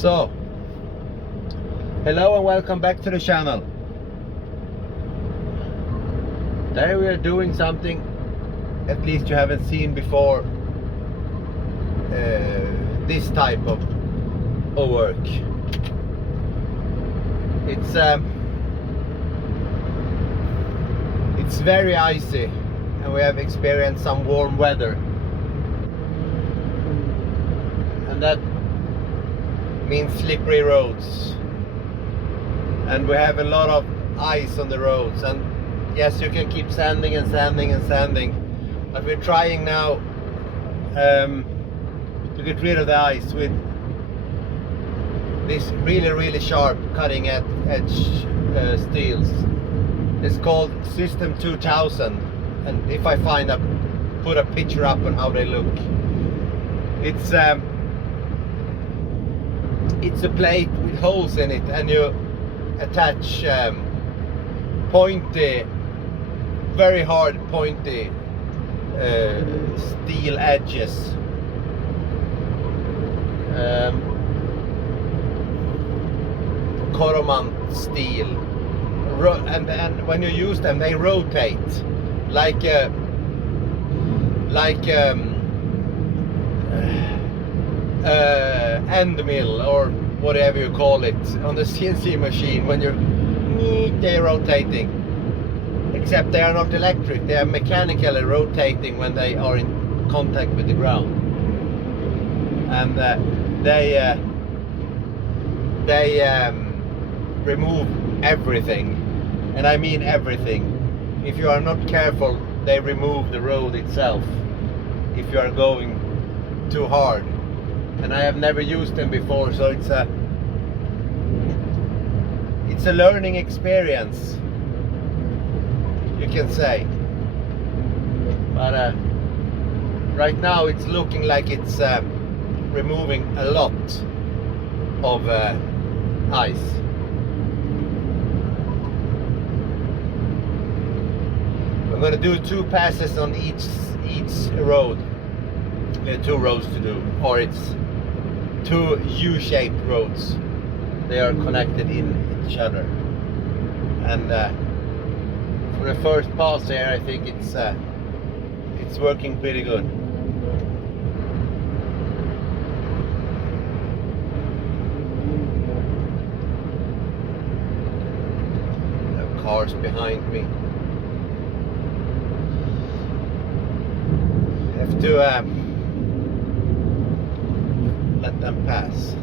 So, hello and welcome back to the channel. Today we are doing something at least you haven't seen before, this type of work. It's very icy and we have experienced some warm weather, and that means slippery roads, and we have a lot of ice on the roads. And yes, you can keep sanding and sanding and sanding, but we're trying now to get rid of the ice with this really sharp cutting edge steels. It's called System 2000, and if I find put a picture up on how they look. It's a plate with holes in it, and you attach pointy, very hard pointy steel edges. Coromant steel, and when you use them, they rotate like end mill or whatever you call it on the CNC machine. When they're rotating, except they are not electric, they are mechanically rotating when they are in contact with the ground, and they remove everything, and I mean everything. If you are not careful, they remove the road itself if you are going too hard. And I have never used them before, so it's a learning experience, you can say. But right now it's looking like it's removing a lot of ice. I'm going to do 2 passes on each road. We have 2 roads to do, or it's 2 U-shaped roads. They are connected in each other, and for the first pass here, I think it's working pretty good. There are cars behind me. Have to let them pass,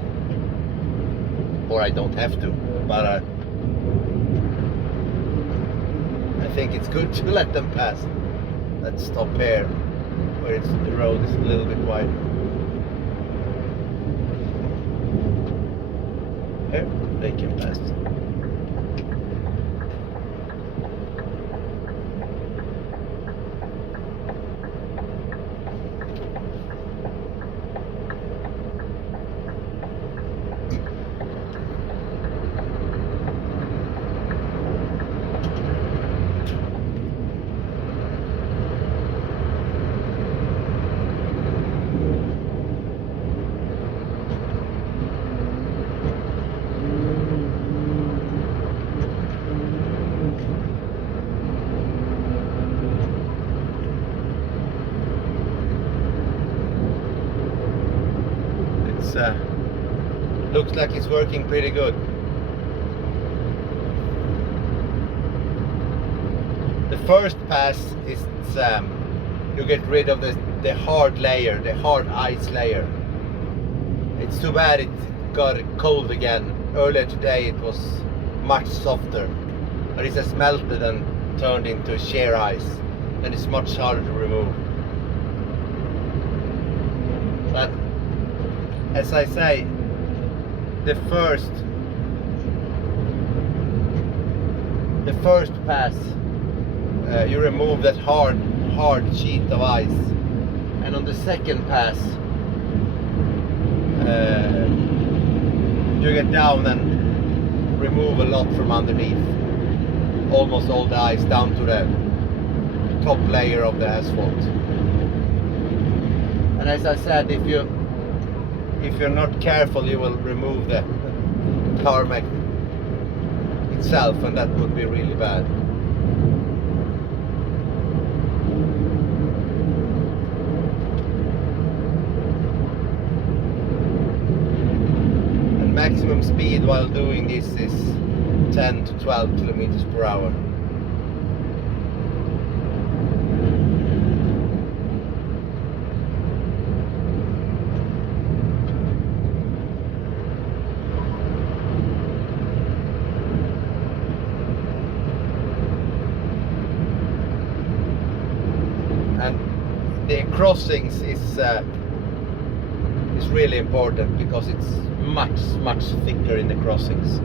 or I don't have to, but I think it's good to let them pass. Let's stop here where the road is a little bit wider. Here they can pass. Looks like it's working pretty good. The first pass is you get rid of the hard layer, the hard ice layer. It's too bad it got cold again. Earlier today it was much softer, but it has melted and turned into sheer ice, and it's much harder to remove. But as I say, the first pass, you remove that hard sheet of ice, and on the second pass you get down and remove a lot from underneath, almost all the ice down to the top layer of the asphalt. And as I said, if you if you're not careful, you will remove the tarmac itself, and that would be really bad. And maximum speed while doing this is 10 to 12 kilometers per hour. The crossings is really important because it's much thicker in the crossings.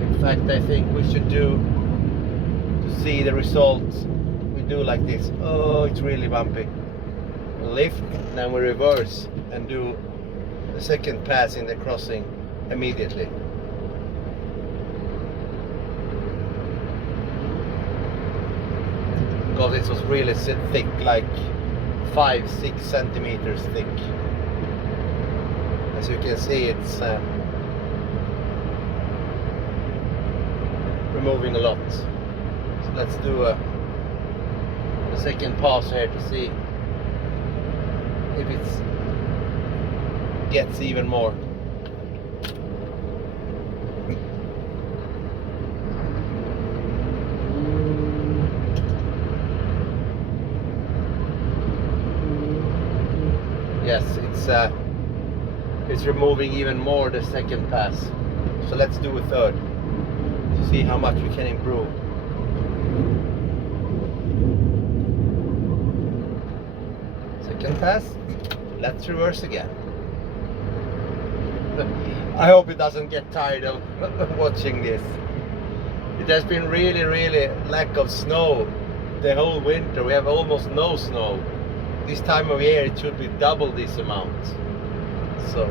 In fact, I think we should do, to see the results, we do like this. Oh, it's really bumpy. Lift, then we reverse and do the second pass in the crossing immediately. Because it was really thick, like 5-6 centimeters thick. As you can see, it's removing a lot. So let's do a second pass here to see if it gets even more. Yes, it's removing even more the second pass. So let's do a third to see how much we can improve. Second pass. Let's reverse again. I hope it doesn't get tired of watching this. It has been really lack of snow the whole winter. We have almost no snow. This time of year it should be double this amount. So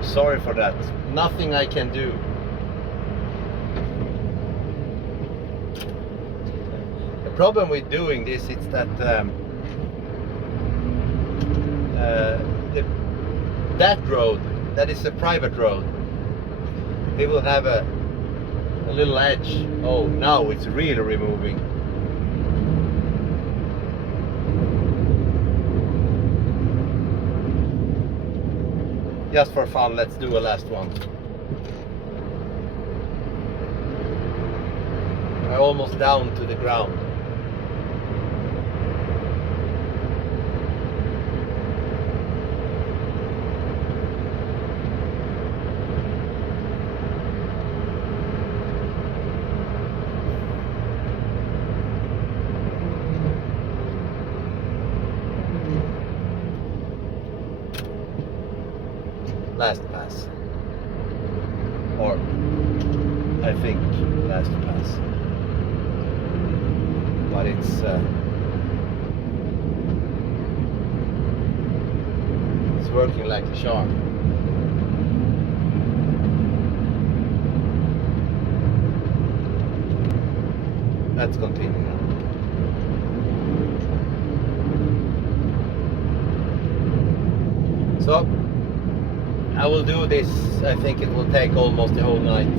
sorry for that. Nothing I can do. The problem with doing this is that that road, that is a private road, it will have a little edge. Oh, now it's really removing. Just for fun, let's do a last one. We're almost down to the ground. Last pass, or I think last pass, but it's working like a charm. Let's continue now. So I will do this. I think it will take almost the whole night.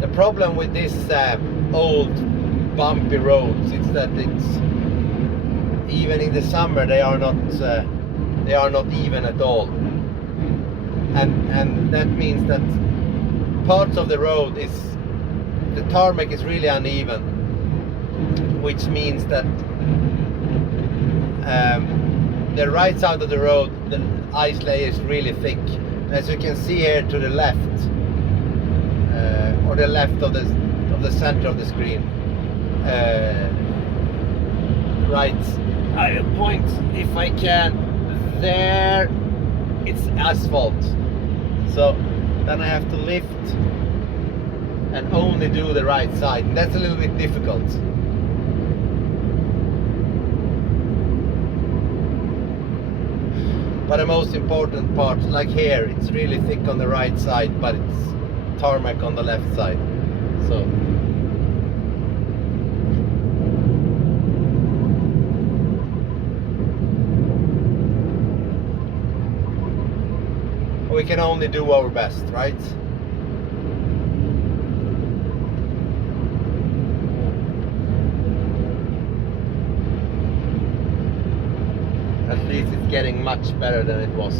The problem with this old bumpy roads is that it's even in the summer they are not even at all, and that means that parts of the road is the tarmac is really uneven, which means that the right side of the road, the ice layer is really thick. As you can see here to the left, or the left of the center of the screen, right, I'll point if I can. There, it's asphalt. So then I have to lift and only do the right side. And that's a little bit difficult. But the most important part, like here, it's really thick on the right side, but it's tarmac on the left side. So we can only do our best, right? At least it's getting much better than it was.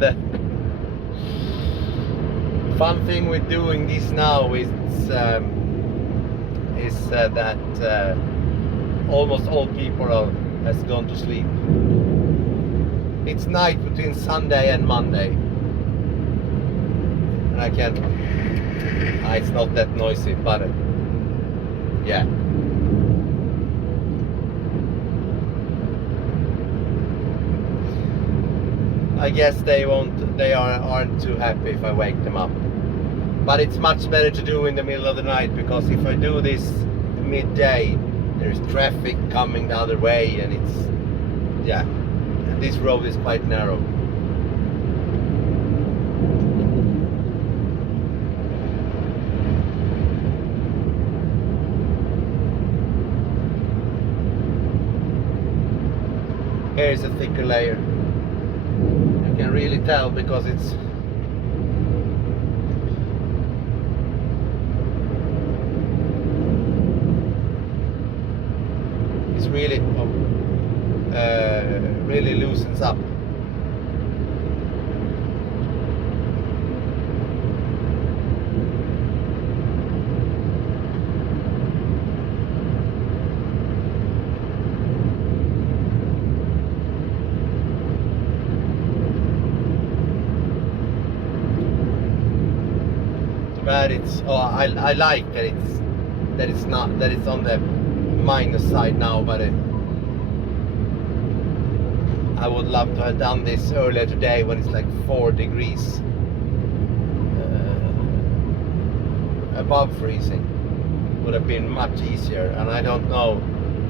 The fun thing with doing this now is that almost all people has gone to sleep. It's night between Sunday and Monday, and I can't. It's not that noisy, but yeah. I guess they aren't too happy if I wake them up. But it's much better to do in the middle of the night, because if I do this midday, there's traffic coming the other way, and it's, yeah, and this road is quite narrow. Here's a thicker layer. You can really tell because it's really really loosens up. But it's I like that it's on the minus side now, but I would love to have done this earlier today when it's like 4 degrees above freezing. Would have been much easier, and I don't know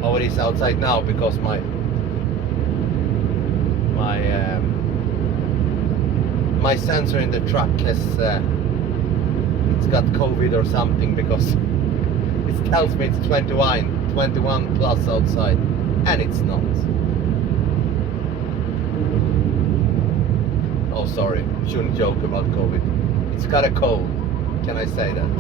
how it is outside now because my sensor in the truck has it's got COVID or something, because it tells me it's 21 plus outside, and it's not. Oh, sorry, shouldn't joke about COVID. It's got a cold. Can I say that?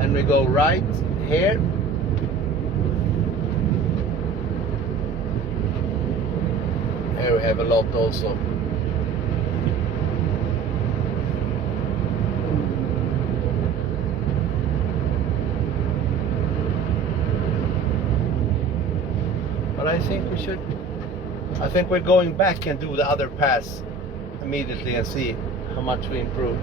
And we go right here. Here we have a lot also. I think we're going back and do the other pass immediately and see how much we improve.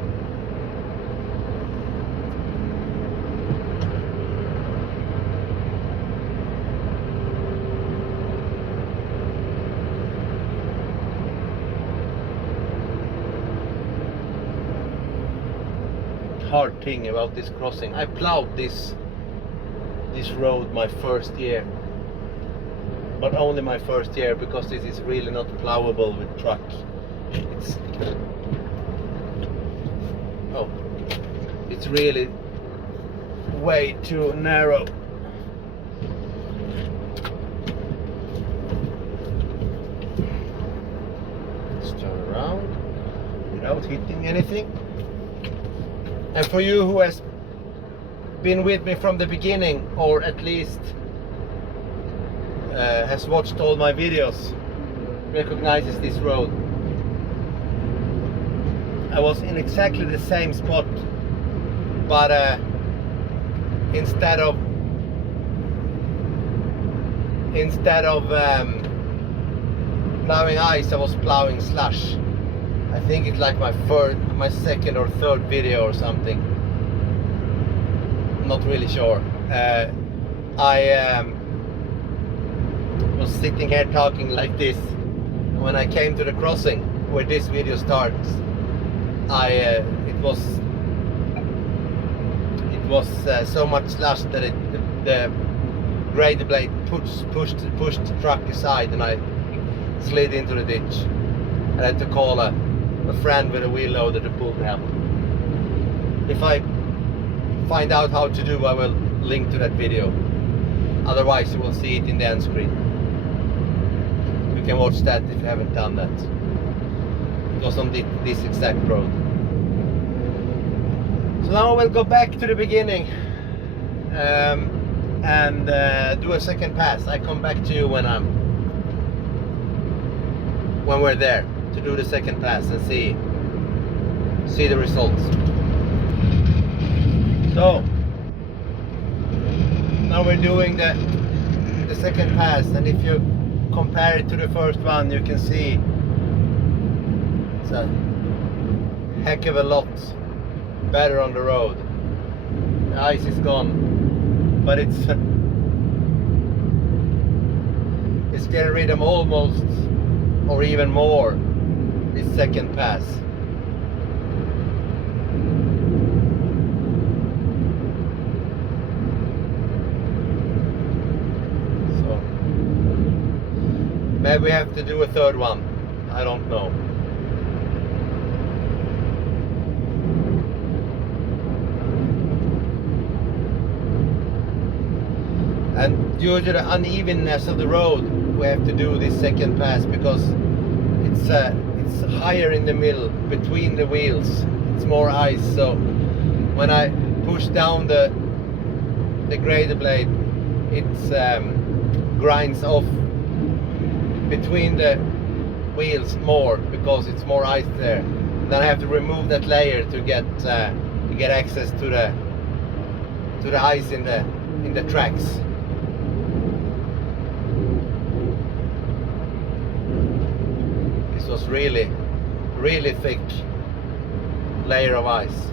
Hard thing about this crossing, I plowed this road my first year. But only my first year, because this is really not plowable with truck. It's really way too narrow. Let's turn around without hitting anything. And for you who has been with me from the beginning, or at least has watched all my videos, recognizes this road. I was in exactly the same spot, but instead of plowing ice, I was plowing slush. I think it's like my second or third video or something. Not really sure. I was sitting here talking like this. When I came to the crossing where this video starts, it was so much slush that the grader blade pushed the truck aside, and I slid into the ditch. I had to call a friend with a wheel loader to pull the help. If I find out how to do, I will link to that video. Otherwise you will see it in the end screen. You can watch that if you haven't done that. It was on this exact road. So now I will go back to the beginning and do a second pass. I come back to you when we're there to do the second pass and see the results. So now we're doing the second pass, and if you compare it to the first one, you can see it's a heck of a lot better on the road. The ice is gone, but it's getting rid of almost or even more this second pass. So maybe we have to do a third one. I don't know. And due to the unevenness of the road, we have to do this second pass because it's higher in the middle between the wheels. It's more ice, so when I push down the grader blade, it grinds off between the wheels more because it's more ice there. Then I have to remove that layer to get access to the ice in the tracks. This was really thick layer of ice.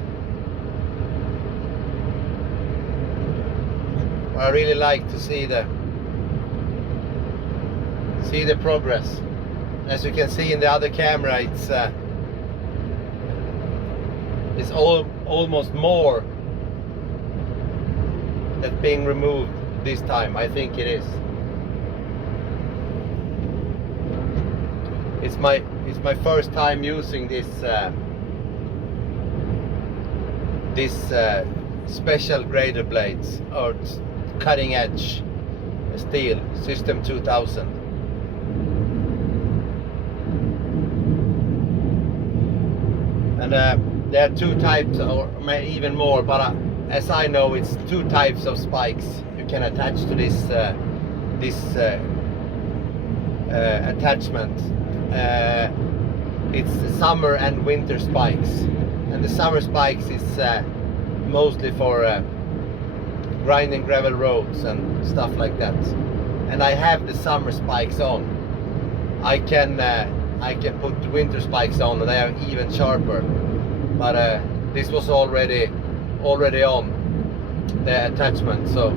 I really like to see the progress. As you can see in the other camera, it's almost more that's being removed this time. I think it is. It's my first time using this special grader blades or cutting edge steel System 2000. And there are two types, or even more, but as I know, it's two types of spikes you can attach to this attachment. It's summer and winter spikes, and the summer spikes is mostly for grinding gravel roads and stuff like that. And I have the summer spikes on. I can put winter spikes on, and they are even sharper. But this was already on the attachment, so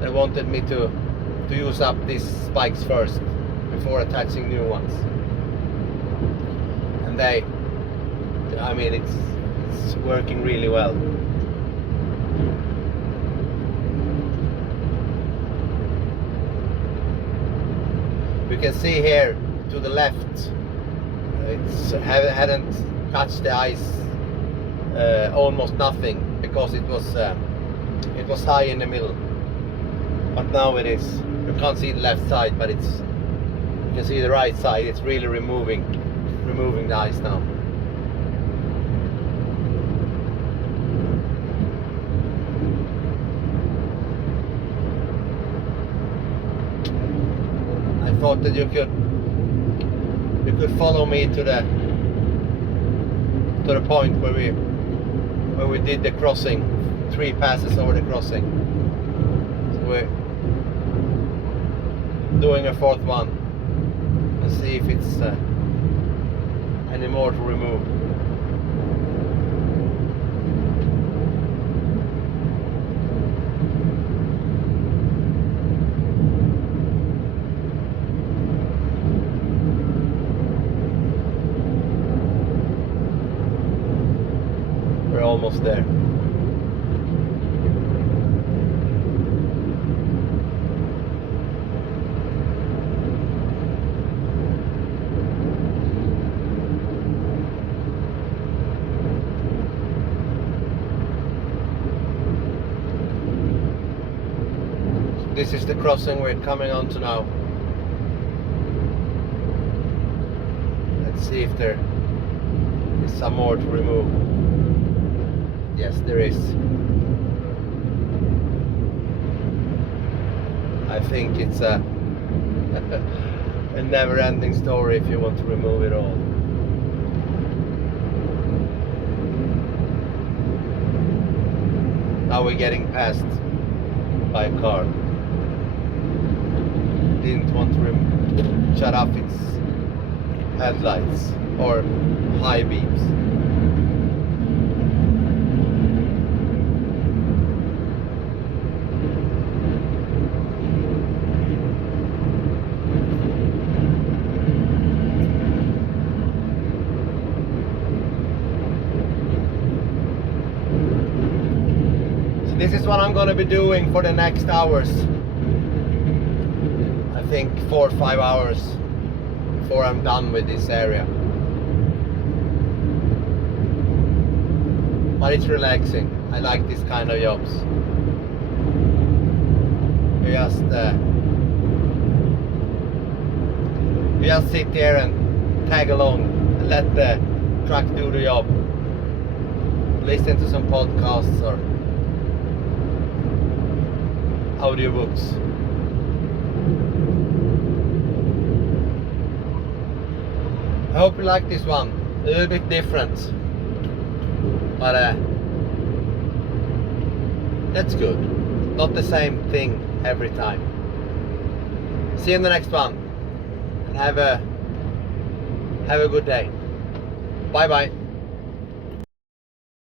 they wanted me to use up these spikes first before attaching new ones. And I mean, it's working really well. You can see here to the left, hadn't touched the ice almost nothing because it was high in the middle. But now it is. You can't see the left side, but you can see the right side. It's really removing the ice now. I thought that you could follow me to the point where we did the crossing, 3 passes over the crossing. So we're doing a 4th one and see if it's any more to remove. We're almost there. This is the crossing we're coming onto now. Let's see if there is some more to remove. Yes, there is. I think it's a a never-ending story if you want to remove it all. Now we're getting passed by a car. Didn't want to shut off its headlights or high beams. So this is what I'm going to be doing for the next hours. I think 4 or 5 hours before I'm done with this area. But it's relaxing. I like this kind of jobs. You just sit there and tag along and let the truck do the job. Listen to some podcasts or audiobooks. I hope you like this one. A little bit different, but that's good. Not the same thing every time. See you in the next one, and have a good day. Bye bye.